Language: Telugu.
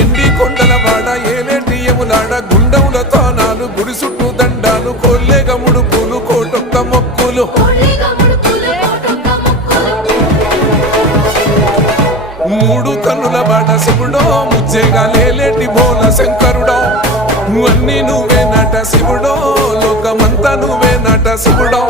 ఎండి కొండల వాడ ఏలేటి యములాడ గుండముల తానాలు గుడి చుట్టూ దండాలు కొల్లేగ ముడుపులు కోటొక్క మొక్కులు మూడు కన్నుల బాట శివుడో ముచ్చేగా లేలేటి బోల శంకరుడో అన్నీ నువ్వే నట శివుడో లోకమంతా నువ్వే నట శివుడో